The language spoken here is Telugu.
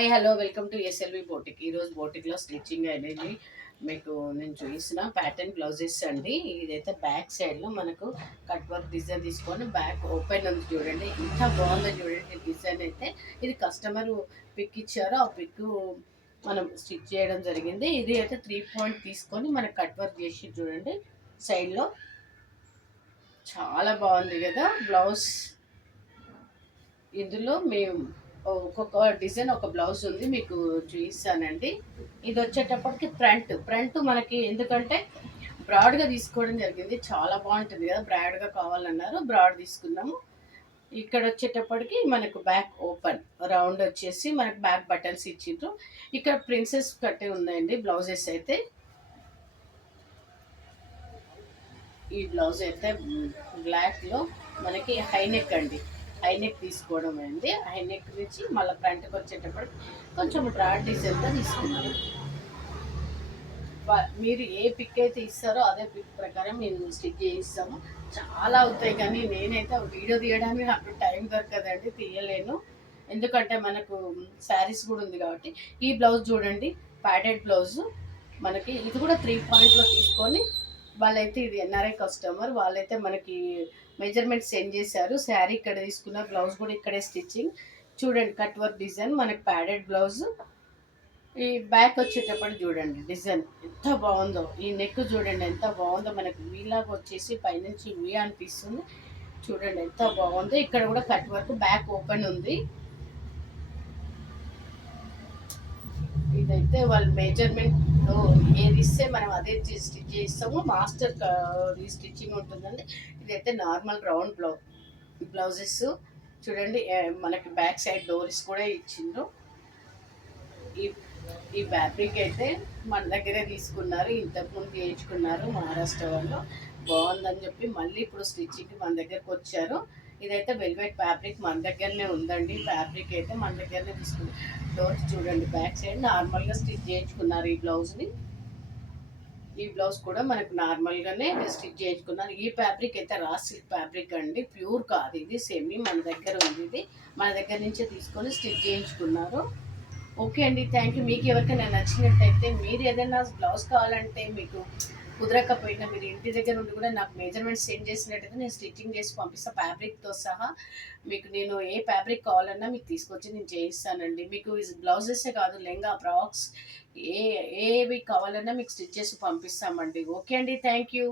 Hi hello welcome to SLV boutique. ఈరోజు బోటిక్లో స్టిచ్చింగ్ అనేది మీకు నేను చూపిస్తున్న ప్యాటర్న్ బ్లౌజెస్ అండి. ఇదైతే బ్యాక్ సైడ్లో మనకు కట్ వర్క్ డిజైన్ తీసుకొని బ్యాక్ ఓపెన్ ఉంది చూడండి. ఎంత బాగుందో చూడండి డిజైన్ అయితే. ఇది కస్టమర్ పిక్ ఇచ్చారు, ఆ పిక్ మనం స్టిచ్ చేయడం జరిగింది. ఇది అయితే 3 పాయింట్ తీసుకొని మనకు కట్ వర్క్ చేసి చూడండి సైడ్లో. చాలా బాగుంది కదా బ్లౌజ్. ఇందులో మేము ఒక్కొక్క డిజైన్ ఒక బ్లౌజ్ ఉంది, మీకు చూపిస్తానండి. ఇది వచ్చేటప్పటికి ఫ్రంట్ మనకి ఎందుకంటే బ్రాడ్గా తీసుకోవడం జరిగింది. చాలా బాగుంటుంది కదా, బ్రాడ్గా కావాలన్నారు, బ్రాడ్ తీసుకున్నాము. ఇక్కడ వచ్చేటప్పటికి మనకు బ్యాక్ ఓపెన్ రౌండ్ వచ్చేసి మనకు బ్యాక్ బటన్స్ ఇచ్చిండ్రు. ఇక్కడ ప్రిన్సెస్ కట్టే ఉన్నాయండి బ్లౌజెస్ అయితే. ఈ బ్లౌజ్ అయితే బ్లాక్లో మనకి హైనెక్ అండి, హైనెక్ తీసుకోవడం అయింది. హైనెక్ నుంచి మళ్ళీ ఫ్రంట్కి వచ్చేటప్పటికి కొంచెం బ్రాడ్ డిజైన్గా తీసుకున్నాము. మీరు ఏ పిక్ అయితే ఇస్తారో అదే పిక్ ప్రకారం మేము స్టిచ్ చేయిస్తాము. చాలా అవుతాయి కానీ నేనైతే వీడియో తీయడానికి నాకు టైం దొరకదండి, తీయలేను. ఎందుకంటే మనకు శారీస్ కూడా ఉంది కాబట్టి. ఈ బ్లౌజ్ చూడండి, ప్యాడెడ్ బ్లౌజు మనకి. ఇది కూడా 3 పాయింట్లో తీసుకొని వాళ్ళైతే, ఇది ఎన్ఆర్ఐ కస్టమర్, వాళ్ళైతే మనకి మెజర్మెంట్ సెండ్ చేశారు. శారీ ఇక్కడ తీసుకున్న, బ్లౌజ్ కూడా ఇక్కడే స్టిచ్చింగ్. చూడండి కట్ వర్క్ డిజైన్ మనకి ప్యాడెడ్ బ్లౌజ్. ఈ బ్యాక్ వచ్చేటప్పుడు చూడండి డిజైన్ ఎంత బాగుందో. ఈ నెక్ చూడండి ఎంత బాగుందో, మనకి వీలాగా వచ్చేసి పైనుంచి వీ అనిపిస్తుంది. చూడండి ఎంత బాగుందో. ఇక్కడ కూడా కట్ వర్క్, బ్యాక్ ఓపెన్ ఉంది. ఇదైతే వాళ్ళ మెజర్మెంట్ ఏది ఇస్తే మనం అదే స్టిచ్ చేస్తాము. మాస్టర్ స్టిచ్చింగ్ ఉంటుందండి. ఇదైతే నార్మల్ రౌండ్ బ్లౌజెస్ చూడండి. మనకి బ్యాక్ సైడ్ డోరీస్ కూడా ఇచ్చిండ్రు. ఈ ఈ ఫ్యాబ్రిక్ అయితే మన దగ్గరే తీసుకున్నారు, ఇంతకుముందు చేయించుకున్నారు మహారాష్ట్ర వాళ్ళు. బాగుందని చెప్పి మళ్ళీ ఇప్పుడు స్టిచ్చింగ్కి మన దగ్గరకు వచ్చారు. ఇదైతే వెల్వెట్ ఫ్యాబ్రిక్ మన దగ్గరనే ఉందండి. ఫ్యాబ్రిక్ అయితే మన దగ్గరనే తీసుకున్నారు. డోర్స్ చూడండి బ్యాక్ సైడ్ నార్మల్గా స్టిచ్ చేయించుకున్నారు ఈ బ్లౌజ్ని. ఈ బ్లౌజ్ కూడా మనకు నార్మల్గానే స్టిచ్ చేయించుకున్నారు. ఈ ఫ్యాబ్రిక్ అయితే రా సిల్క్ ఫ్యాబ్రిక్ అండి, ప్యూర్ కాదు ఇది, సెమీ మన దగ్గర ఉంది. ఇది మన దగ్గర నుంచే తీసుకొని స్టిచ్ చేయించుకున్నారు. ఓకే అండి, థ్యాంక్ యూ. మీకు ఎవరికైనా నచ్చినట్టయితే, మీరు ఏదైనా బ్లౌజ్ కావాలంటే మీకు కుదరకపోయినా మీరు ఇంటి దగ్గర నుండి కూడా నాకు మెజర్మెంట్స్ సెండ్ చేసినట్టయితే నేను స్టిచ్చింగ్ చేసి పంపిస్తాను ఫ్యాబ్రిక్తో సహా. మీకు నేను ఏ ఫ్యాబ్రిక్ కావాలన్నా మీకు తీసుకొచ్చి నేను చేయిస్తానండి. మీకు బ్లౌజెసే కాదు, లెంగా, ఫ్రాక్స్ ఏవి కావాలన్నా మీకు స్టిచ్ చేసి పంపిస్తామండి. ఓకే అండి, థ్యాంక్ యూ.